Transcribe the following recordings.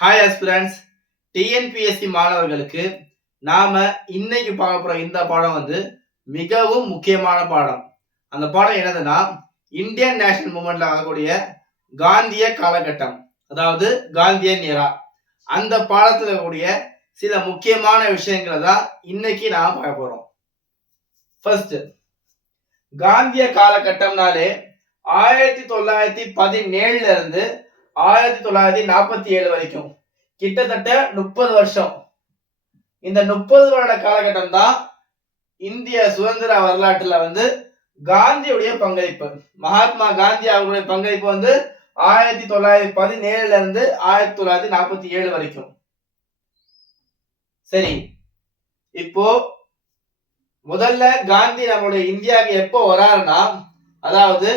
Hi aspirants, TNPSC மாணவர்களுக்கு நாம இன்னைக்கு பார்க்க போற இந்த பாடம் மிகவும் முக்கியமான பாடம். அந்த பாடம் என்னதுன்னா, இந்தியன் நேஷனல் மூவ்மெண்ட்ல ஆகக்கூடிய காந்திய காலகட்டம், அதாவது காந்தியன் எரா. அந்த பாடத்துல கூடிய சில முக்கியமான விஷயங்களை தான் இன்னைக்கு நாம பார்க்க போறோம். ஃபர்ஸ்ட், காந்திய காலகட்டம்னாலே 1917 இருந்து 1947 வரைக்கும் கிட்டத்தட்ட 30 வருஷம். இந்த 30 வருட காலகட்டம் தான் இந்திய சுதந்திர வரலாற்றுல காந்தியுடைய பங்களிப்பு, மகாத்மா காந்தி அவர்களுடைய பங்களிப்பு 1917 இருந்து 1947 வரைக்கும். சரி, இப்போ முதல்ல காந்தி நம்மளுடைய இந்தியாவுக்கு எப்போ வராருன்னா, அதாவது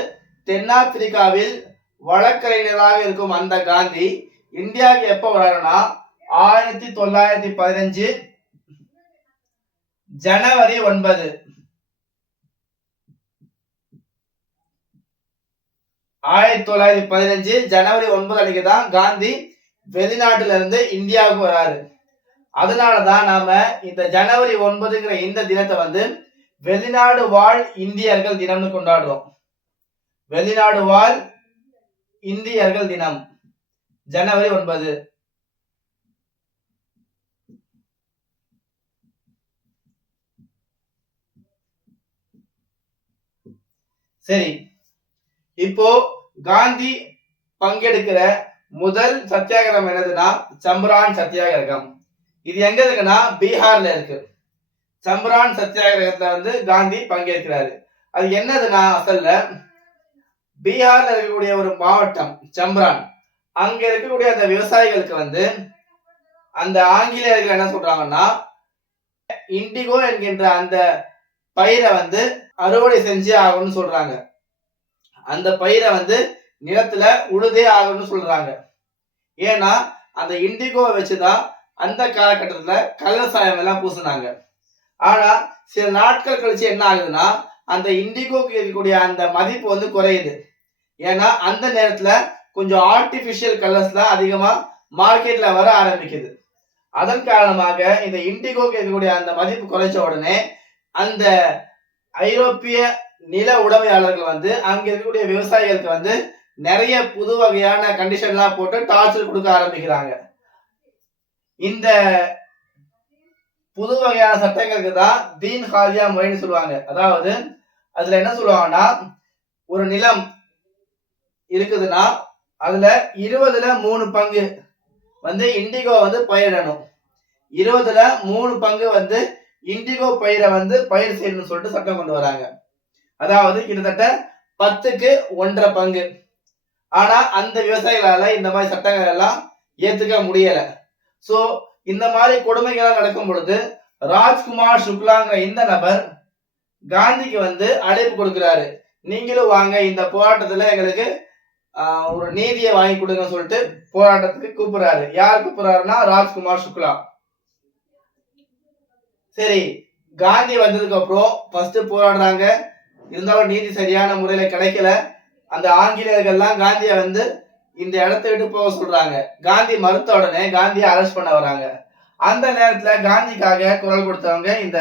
தென்னாப்பிரிக்காவில் வழக்கறிஞராக இருக்கும் அந்த காந்தி இந்தியாவுக்கு எப்ப வராருன்னா 1915 ஜனவரி 9. 1915 ஜனவரி 9 அன்னைக்கு தான் காந்தி வெளிநாட்டுல இருந்து இந்தியாவுக்கு வராரு. அதனாலதான் நாம இந்த ஜனவரி 9ங்கிற இந்த தினத்தை வெளிநாடு வாழ் இந்தியர்கள் தினம்னு கொண்டாடுறோம். வெளிநாடு வாழ் இந்தியர்கள் தினம் ஜனவரி 9. சரி, இப்போ காந்தி பங்கெடுக்கிற முதல் சத்தியாகிரகம் என்னதுன்னா சம்பரான் சத்தியாகிரகம். இது எங்க இருக்குன்னா பீகார்ல இருக்கு. சம்பரான் சத்தியாகிரகத்துல காந்தி பங்கேற்கிறாரு. அது என்னதுன்னா, அசல்ல பீகார்ல இருக்கக்கூடிய ஒரு மாவட்டம் சம்பரான். அங்க இருக்கக்கூடிய அந்த விவசாயிகளுக்கு அந்த ஆங்கிலேயர்கள் என்ன சொல்றாங்கன்னா, இண்டிகோ என்கின்ற அந்த பயிரை அறுவடை செஞ்சே ஆகணும்னு சொல்றாங்க. அந்த பயிரை நிலத்துல உழுதே ஆகணும்னு சொல்றாங்க. ஏன்னா அந்த இண்டிகோவை வச்சுதான் அந்த காலகட்டத்துல கலர் சாயம் எல்லாம் பூசினாங்க. ஆனா சில நாட்கள் கழிச்சு என்ன ஆகுதுன்னா, அந்த இண்டிகோக்கு இருக்கக்கூடிய அந்த மதிப்பு குறையுது. ஏன்னா அந்த நேரத்துல கொஞ்சம் ஆர்டிபிஷியல் கலர்ஸ் தான் அதிகமா மார்க்கெட்ல வர ஆரம்பிக்குது. அதன் காரணமாக இந்த இண்டிகோக்கு இருக்கக்கூடிய அந்த மதிப்பு குறைச்ச உடனே அந்த ஐரோப்பிய நில உடைமையாளர்கள் அங்க இருக்கக்கூடிய விவசாயிகளுக்கு நிறைய புது வகையான கண்டிஷன்லாம் போட்டு டார்ச்சர் கொடுக்க ஆரம்பிக்கிறாங்க. இந்த புது வகையான சட்டங்களுக்கு தான் தீன் ஹாலியா முறைன்னு சொல்லுவாங்க. அதாவது அதுல என்ன சொல்லுவாங்கன்னா, ஒரு நிலம் இருக்குதுன்னா அதுல 20ல 3 பங்கு இண்டிகோ பயிரிடணும். 20ல 3 பங்கு இண்டிகோ பயிரை பயிர் செய்யணும்னு சொல்லிட்டு சட்டம் கொண்டு வராங்க. அதாவது கிட்டத்தட்ட 10க்கு 1.5 பங்கு. ஆனா அந்த விவசாயிகளால இந்த மாதிரி சட்டங்கள் எல்லாம் ஏத்துக்க முடியல. சோ இந்த மாதிரி கொடுமைகள் நடக்கும் பொழுது ராஜ்குமார் சுக்லாங்கிற இந்த நபர் காந்திக்கு அழைப்பு கொடுக்கிறாரு. நீங்களும் வாங்க, இந்த போராட்டத்துல எங்களுக்கு ஒரு நீதியை வாங்கி கொடுங்க சொல்லிட்டு போராட்டத்துக்கு கூப்பிடுறாரு. யார் கூப்பிடுறாருன்னா ராஜ்குமார் சுக்லா. சரி, காந்தி வந்ததுக்கு அப்புறம் ஃபர்ஸ்ட் போராடுறாங்க. இருந்தாலும் நீதி சரியான முறையில கிடைக்கல. அந்த ஆங்கிலேயர்கள்லாம் காந்தியை இந்த இடத்தை விட்டு போக சொல்றாங்க. காந்தி மறுத்த உடனே காந்தியை அரெஸ்ட் பண்ண வராங்க. அந்த நேரத்துல காந்திக்காக குரல் கொடுத்தவங்க இந்த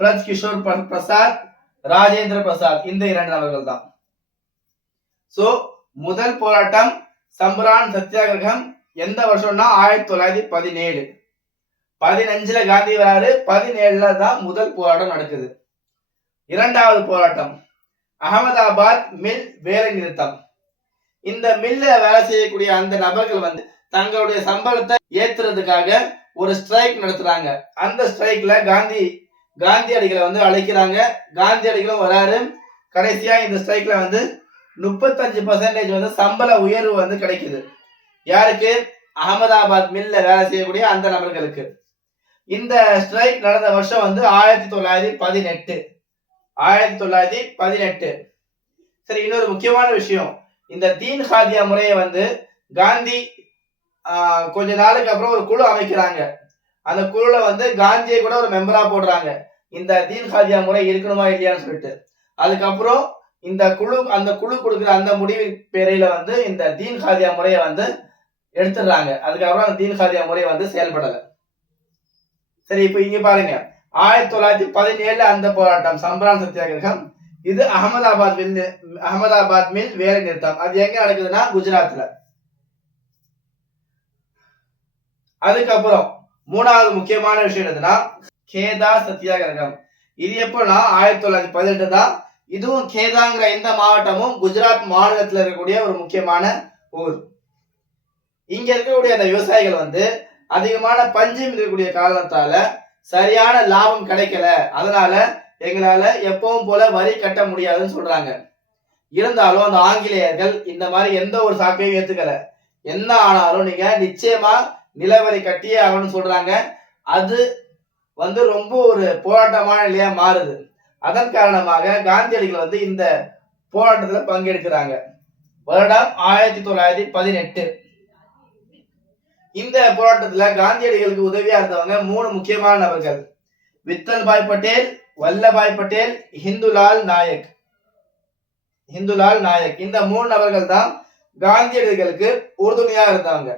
பிரஜ் கிஷோர் பிரசாத், ராஜேந்திர பிரசாத், இந்த 2 நபர்கள் தான். சோ முதல் போராட்டம் சம்பரான் சத்தியாகிரகம் எந்த வருஷம்னா 1917. 15ல காந்தி வராரு, 17ல தான் முதல் போராட்டம் நடக்குது. இரண்டாவது போராட்டம் அகமதாபாத் மில் வேலை நிறுத்தம். இந்த மில்ல வேலை செய்யக்கூடிய அந்த நபர்கள் தங்களுடைய சம்பளத்தை ஏத்துறதுக்காக ஒரு ஸ்ட்ரைக் நடத்துறாங்க. அந்த ஸ்ட்ரைக்ல காந்தியடிகளை அழைக்கிறாங்க. காந்தியடிகளும் வராரு. கடைசியா இந்த ஸ்ட்ரைக்ல 35% சம்பள உயர்வு கிடைக்குது. யாருக்கு? அகமதாபாத் மில்ல வேலை செய்யக்கூடிய அந்த நபர்களுக்கு. இந்த ஸ்ட்ரைக் நடந்த வருஷம் 1918. 1918. சரி, இன்னொரு முக்கியமான விஷயம், இந்த தீன் ஹாதியா முறையை காந்தி கொஞ்ச நாளுக்கு அப்புறம் ஒரு குழு அமைக்கிறாங்க. அந்த குழுல காந்தியை கூட ஒரு மெம்பரா போடுறாங்க. இந்த தீன் ஹாதியா முறை இருக்கணுமா இல்லையான்னு சொல்லிட்டு. அதுக்கப்புறம் அந்த குழு கொடுக்கிற அந்த முடிவின் பேரையில இந்த தீன் ஹாதியா முறையை எடுத்துடுறாங்க. அதுக்கப்புறம் அந்த தீன் காதியா முறை வந்து செயல்படல. சரி, இப்ப இங்க பாருங்க, 1917 அந்த போராட்டம் சம்பரான் சத்தியாகிரகம். இது அகமதாபாத் மில் வேலை நிறுத்தம். அது எங்க நடக்குதுன்னா குஜராத்ல. அதுக்கப்புறம் மூணாவது முக்கியமான விஷயம் என்னதுன்னா கேதா சத்தியாகிரகம். இது எப்போனா 1918 தான். இதுவும் கேதாங்கிற இந்த மாவட்டமும் குஜராத் மாநிலத்தில் இருக்கக்கூடிய ஒரு முக்கியமான ஊர். இங்க இருக்கக்கூடிய அந்த விவசாயிகள் வந்து அதிகமான பஞ்சம் இருக்கக்கூடிய காரணத்தால சரியான லாபம் கிடைக்கல, அதனால எங்களால எப்பவும் போல வரி கட்ட முடியாதுன்னு சொல்றாங்க. இருந்தாலும் அந்த ஆங்கிலேயர்கள் இந்த மாதிரி எந்த ஒரு சாக்கையும் ஏத்துக்கல. என்ன ஆனாலும் நீங்க நிச்சயமா நிலவரி கட்டியே ஆகணும்னு சொல்றாங்க. அது வந்து ரொம்ப ஒரு போராட்டமான நிலையா மாறுது. அதன் காரணமாக காந்தியடிகள் வந்து இந்த போராட்டத்துல பங்கெடுக்கிறாங்க. வருடம் 1918. இந்த போராட்டத்துல காந்தியடிகளுக்கு உதவியா இருந்தவங்க 3 முக்கியமான நபர்கள்: வித்தல் பாய் பட்டேல், வல்லபாய் பட்டேல், ஹிந்துலால் நாயக். இந்த 3 நபர்கள் தான் காந்தியடிகளுக்கு உறுதுணையா இருந்தாங்க.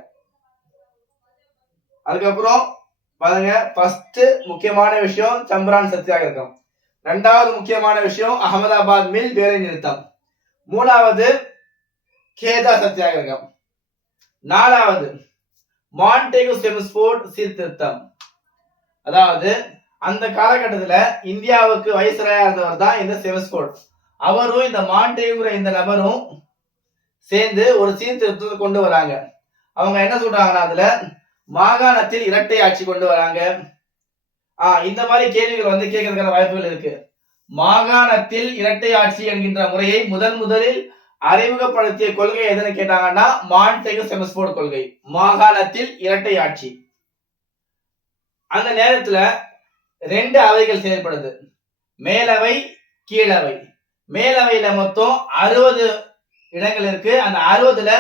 அதுக்கப்புறம் பாருங்க, ஃபர்ஸ்ட் முக்கியமான விஷயம் சம்பரான் சத்தியாகிரகம். இரண்டாவது முக்கியமான விஷயம் அகமதாபாத் மில் வேலை நிறுத்தம். மூணாவது கேதா சத்தியாகிரகம். நாலாவது மாண்டேகு செமிஸ்போர்ட் சீர்திருத்தம். அதாவது அந்த காலகட்டத்துல இந்தியாவுக்கு வைஸ்ராயா இருந்தவர் தான் இந்த செமிஸ்போர்ட். அவரும் இந்த மாண்டேகுங்கிற இந்த நபரும் சேர்ந்து ஒரு சீர்திருத்தத்தை கொண்டு வராங்க. அவங்க என்ன சொல்றாங்கன்னா, அதுல மாகாணத்தில் இரட்டை ஆட்சி கொண்டு வராங்க. இந்த மாதிரி கேள்விகள் வந்து கேட்கறதுக்கான வாய்ப்புகள் இருக்கு. மாகாணத்தில் இரட்டை ஆட்சி என்கின்ற முறையை முதலில் அறிமுகப்படுத்திய கொள்கை எதுன்னு கேட்டாங்கன்னா மாண்டேகு செமிஸ்போர்ட் கொள்கை, மாகாணத்தில் இரட்டை ஆட்சி. அந்த நேரத்துல 2 அவைகள் செயல்படுது, மேலவை, கீழவை. மேலவையில மொத்தம் 60 இடங்கள் இருக்கு. அந்த 60ல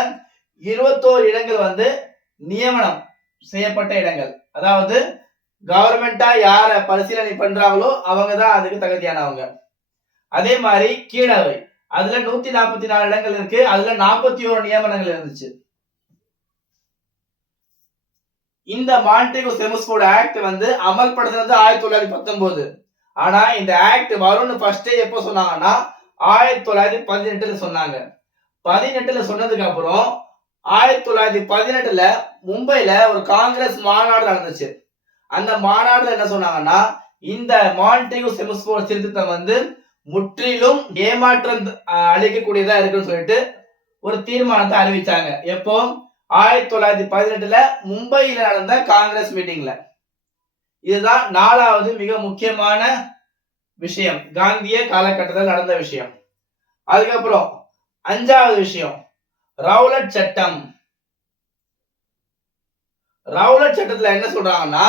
21 இடங்கள் வந்து நியமனம் செய்யப்பட்ட இடங்கள். அதாவது கவர்மெண்டா யார பரிசீலனை பண்றாங்களோ அவங்க தான் அதுக்கு தகுதியானவங்க. அதே மாதிரி கீழவை, அதுல 144 இடங்கள் இருக்கு. அதுல 41 நியமனங்கள் இருந்துச்சு. இந்த மாண்டேகு செமிஸ்போர்ட் ஆக்ட் வந்து அமல்படுத்தினது 1919. ஆனா இந்த ஆக்ட் வரும்னு ஃபர்ஸ்டே எப்போ சொன்னாங்கன்னா 1918 சொன்னாங்க. 18 சொன்னதுக்கு அப்புறம் 1918 மும்பைல ஒரு காங்கிரஸ் மாநாடு நடந்துச்சு. அந்த மாநாடுல என்ன சொன்னாங்கன்னா, இந்த மாண்டேகு செமிஸ்போர்ட் சீர்திருத்தம் வந்து முற்றிலும் ஏமாற்றம் அளிக்கக்கூடியதா இருக்குன்னு சொல்லிட்டு ஒரு தீர்மானத்தை அறிவிச்சாங்க. எப்போ? 1918 மும்பையில நடந்த காங்கிரஸ் மீட்டிங்ல. இதுதான் 4வது மிக முக்கியமான விஷயம், காந்திய காலகட்டத்தில் நடந்த விஷயம். அதுக்கப்புறம் 5வது விஷயம் ரவுலட் சட்டம். ரவுலட் சட்டத்துல என்ன சொல்றாங்கன்னா,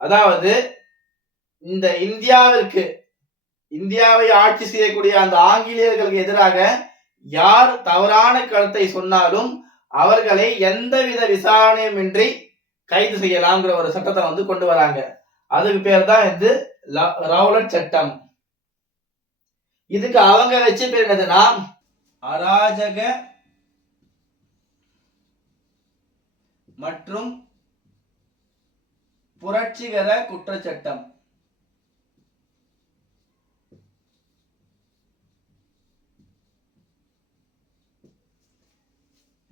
அதாவது இந்த இந்தியாவை ஆட்சி செய்யக்கூடிய அந்த ஆங்கிலேயர்களுக்கு எதிராக யார் தவறான கருத்தை சொன்னாலும் அவர்களை எந்தவித விசாரணையுமின்றி கைது செய்யலாம்ங்கிற ஒரு சட்டத்தை வந்து கொண்டு வராங்க. அதுக்கு பேர் தான் இது ரவுலட் சட்டம். இதுக்கு அவங்க வச்ச பேர் என்னதுன்னா அராஜக மற்றும் புரட்சிகர குற்றச்சட்டம்.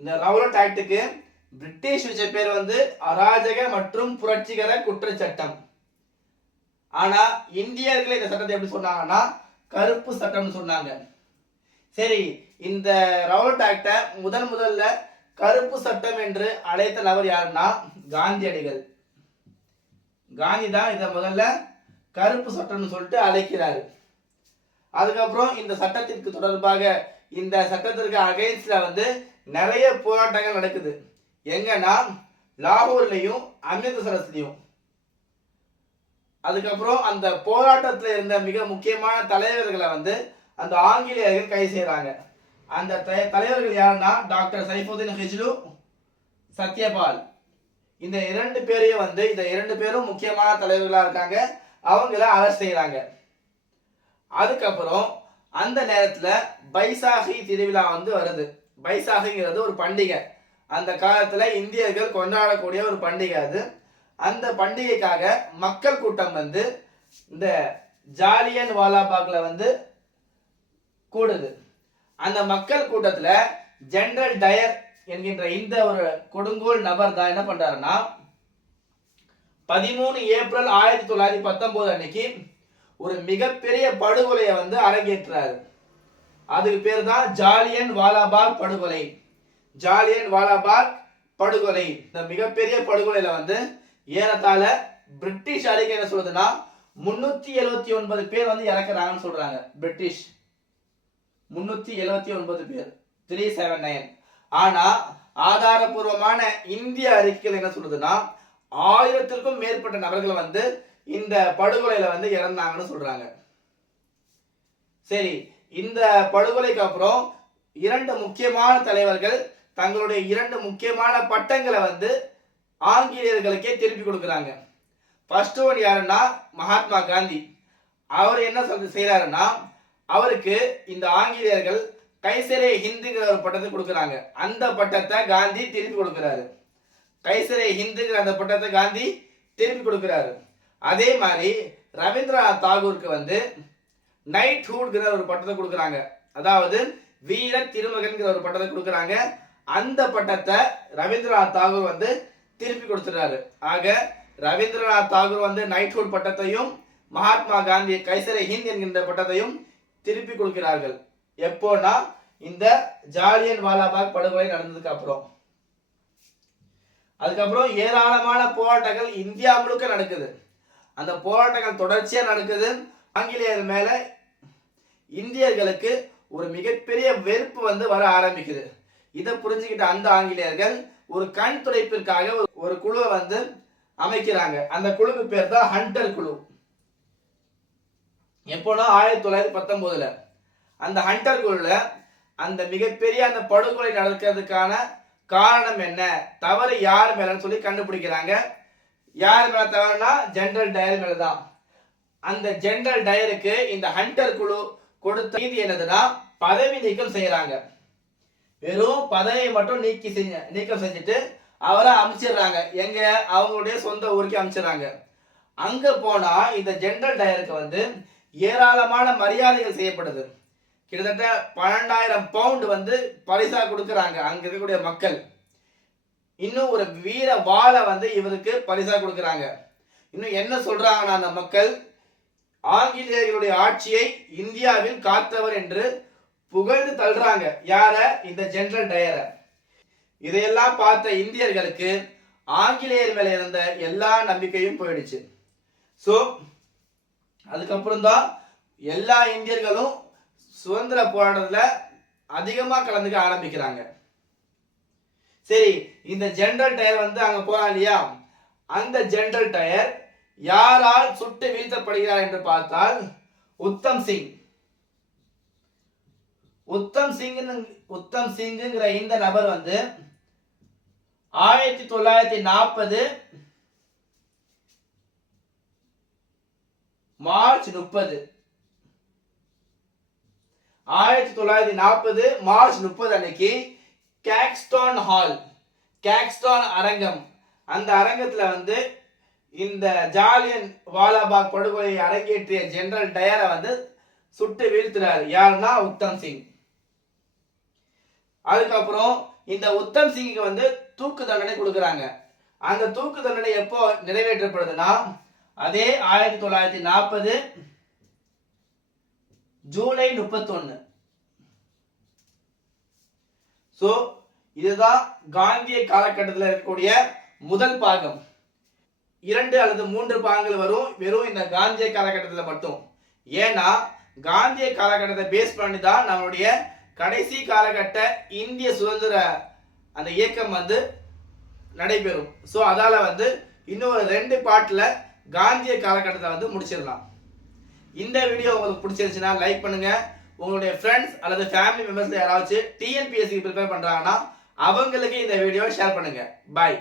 இந்த ரவுலட் ஆக்டுக்கு பிரிட்டிஷ் வச்ச பேர் வந்து அராஜக மற்றும் புரட்சிகர குற்றச்சட்டம். ஆனா இந்தியர்கள் இந்த சட்டத்தை எப்படி சொன்னாங்கன்னா கருப்பு சட்டம்னு சொன்னாங்க. சரி, இந்த ரவுலட் ஆக்டை முதல்ல கருப்பு சட்டம் என்று அழைத்த நபர் யாருன்னா காந்தியடிகள். காந்தி தான் இதை முதல்ல கருப்பு சட்டம்னு சொல்லிட்டு அழைக்கிறாரு. அதுக்கப்புறம் இந்த சட்டத்திற்கு தொடர்பாக இந்த சட்டத்திற்கு அகைன்ஸ்ட்ல வந்து நிறைய போராட்டங்கள் நடக்குது. எங்கன்னா லாகூர்லயும் அமிர்தசரஸ்லயும். அதுக்கப்புறம் அந்த போராட்டத்தில் இருந்த மிக முக்கியமான தலைவர்களை வந்து அந்த ஆங்கிலேயர்கள் கைது செய்யறாங்க. அந்த தலைவர்கள் யாருன்னா டாக்டர் சைஃபுதீன் ஹிஜ்லு, சத்யபால். இந்த 2 பேரையும் வந்து இந்த 2 பேரும் முக்கியமான தலைவர்களா இருக்காங்க. அவங்கள அரெஸ்ட் செய்யறாங்க. அதுக்கப்புறம் அந்த நேரத்துல பைசாகி திருவிழா வந்து வருது. பைசாகிங்கிறது ஒரு பண்டிகை. அந்த காலத்துல இந்தியர்கள் கொண்டாடக்கூடிய ஒரு பண்டிகை அது. அந்த பண்டிகைக்காக மக்கள் கூட்டம் வந்து இந்த ஜாலியன் வாலாபாக்ல வந்து கூடுது. அந்த மக்கள் கூட்டத்துல ஜெனரல் டயர் என்கின்ற இந்த ஒரு கொடுங்கோல் நபர் தான் என்ன பண்றாருன்னா 13 ஏப்ரல் 1919 அன்னைக்கு ஒரு மிகப்பெரிய படுகொலையை வந்து அரங்கேற்றாரு. அதுக்கு பேர் தான் ஜாலியன் வாலாபாக் படுகொலை. ஜாலியன் வாலாபாக் படுகொலை. இந்த மிகப்பெரிய படுகொலையில வந்து ஏறத்தாழ பிரிட்டிஷ் அறிக்கை என்ன சொல்லுதுன்னா 379 பேர் வந்து இறக்குறாங்கன்னு சொல்றாங்க. பிரிட்டிஷ் 379 பேர் 379. ஆனா ஆதாரபூர்வமான இந்திய அறிக்கைகள் என்ன சொல்லுதுன்னா 1000க்கும் மேற்பட்ட நபர்கள் வந்து இந்த படுகொலையில வந்து இறந்தாங்கன்னு சொல்றாங்க. சரி, இந்த படுகொலைக்கு அப்புறம் 2 முக்கியமான தலைவர்கள் தங்களுடைய 2 முக்கியமான பட்டங்களை வந்து ஆங்கிலேயர்களுக்கே திருப்பி கொடுக்குறாங்க. ஃபர்ஸ்ட் ஒன் யாருன்னா மகாத்மா காந்தி. அவர் என்ன செய்யறாருன்னா அவருக்கு இந்த ஆங்கிலேயர்கள் கைசரே ஹிந்துங்கிற ஒரு பட்டத்தை கொடுக்குறாங்க. அந்த பட்டத்தை காந்தி திருப்பி கொடுக்கிறாரு. கைசரே ஹிந்துங்கிற அந்த பட்டத்தை காந்தி திருப்பி கொடுக்கிறாரு. அதே மாதிரி ரவீந்திரநாத் தாகூருக்கு வந்து நைட்ஹுட்ங்கிற ஒரு பட்டத்தை கொடுக்குறாங்க. அதாவது வீர திருமகன்கிற ஒரு பட்டத்தை கொடுக்குறாங்க. அந்த பட்டத்தை ரவீந்திரநாத் தாகூர் வந்து திருப்பி கொடுத்துறாரு. ஆக ரவீந்திரநாத் தாகூர் வந்து நைட்ஹுட் பட்டத்தையும் மகாத்மா காந்தி கைசரே ஹிந்த் என்கின்ற பட்டத்தையும் திருப்பி கொடுக்கிறார்கள். எப்போனா இந்த ஜாலியன் வாலாபாக் படுகொலை நடந்ததுக்கு அப்புறம். அதுக்கப்புறம் ஏராளமான போராட்டங்கள் இந்தியா முழுக்க நடக்குது. அந்த போராட்டங்கள் தொடர்ச்சியா நடக்குது. ஆங்கிலேயர் மேல இந்தியர்களுக்கு ஒரு மிகப்பெரிய வெறுப்பு வந்து வர ஆரம்பிக்குது. இதை புரிஞ்சுக்கிட்ட அந்த ஆங்கிலேயர்கள் ஒரு கண் துடைப்பிற்காக ஒரு குழுவை வந்து அமைக்கிறாங்க. அந்த குழுக்கு பேர் தான் ஹண்டர் குழு. எப்போனா 1919. அந்த ஹண்டர் குழுல அந்த மிகப்பெரிய அந்த படுகொலை நடக்கிறதுக்கான காரணம் என்ன, தவறு யார் மேலன்னு சொல்லி கண்டுபிடிக்கிறாங்க. யார் மேல தவறுனா ஜெனரல் டயர் மேல தான். அந்த ஜெனரல் டயருக்கு இந்த ஹண்டர் குழு கொடுத்த நீதி என்னதுன்னா பதவி நீக்கம் செய்யறாங்க. வெறும் பதவியை மட்டும் நீக்கம் செஞ்சுட்டு அவரை அமைச்சிடுறாங்க. எங்க அவங்களுடைய சொந்த ஊருக்கு அமைச்சிடுறாங்க. அங்க போனா இந்த ஜெனரல் டயருக்கு வந்து ஏராளமான மரியாதைகள் செய்யப்படுது. கிட்டத்தட்ட 12,000 பவுண்ட் வந்து பரிசா கொடுக்கறாங்க அங்க இருக்கக்கூடிய மக்கள். இன்னும் ஒரு வீர வாளை வந்து இவருக்கு பரிசா கொடுக்கறாங்க. இன்னும் என்ன சொல்றாங்கன்னா அந்த மக்கள் ஆங்கிலேயர்களுடைய ஆட்சியை இந்தியாவில் காத்தவர் என்று புகழ்ந்து தள்ளுறாங்க. யார? இந்த ஜெனரல் டயரை. இதையெல்லாம் பார்த்த இந்தியர்களுக்கு ஆங்கிலேயர் மேல இருந்த எல்லா நம்பிக்கையும் போயிடுச்சு. சோ அதுக்கப்புறம் தான் எல்லா இந்தியர்களும் சுதந்திர போராட்டத்துல அதிகமா கலந்துக்க ஆரம்பிக்கிறாங்க. சரி, இந்த ஜெனரல் டயர் வந்து அங்க போறான் இல்லையா, அந்த ஜெனரல் டயர் யாரால் சுட்டு வீழ்த்தப்படுகிறார் என்று பார்த்தால் உத்தம் சிங். உத்தம் சிங்குங்கிற இந்த நபர் வந்து 1940 மார்ச் 30 1940 மார்ச் 30 அன்னைக்கு கேக்ஸ்டான் அரங்கம், அந்த அரங்கத்துல வந்து இந்த ஜாலியன் வாலாபாக் படுகொலையை அரங்கேற்றிய ஜெனரல் டயரை வந்து சுட்டு வீழ்த்துறாரு. யாருன்னா உத்தம் சிங். அதுக்கப்புறம் இந்த உத்தம் சிங்குக்கு வந்து தூக்கு தண்டனை கொடுக்கறாங்க. அந்த தூக்கு தண்டனை எப்போ நிறைவேற்றப்படுதுன்னா அதே 1940 ஜூலை 31. சோ இதுதான் காந்திய காலகட்டத்தில் இருக்கக்கூடிய முதல் பாகம். 2 அல்லது 3 பாகங்கள் வரும் வெறும் இந்த காந்திய காலகட்டத்தில் மட்டும். ஏன்னா காந்திய காலகட்டத்தை பேஸ் பண்ணி தான் நம்மளுடைய கடைசி காலகட்ட இந்திய சுதந்திர அந்த இயக்கம் வந்து நடைபெறும். சோ அதால வந்து இன்னொரு 2 பார்ட்ல காந்திய காலகட்டத்தை வந்து முடிச்சிடலாம். இந்த வீடியோ உங்களுக்கு பிடிச்சிருந்துச்சுன்னா லைக் பண்ணுங்க. உங்களுடைய ஃப்ரெண்ட்ஸ் அல்லது ஃபேமிலி மெம்பர்ஸ்ல யாராச்சும் டிஎன்பிஎஸ்சி ப்ரிப்பேர் பண்றாங்கன்னா அவங்களுக்கு இந்த வீடியோ ஷேர் பண்ணுங்க. பாய்.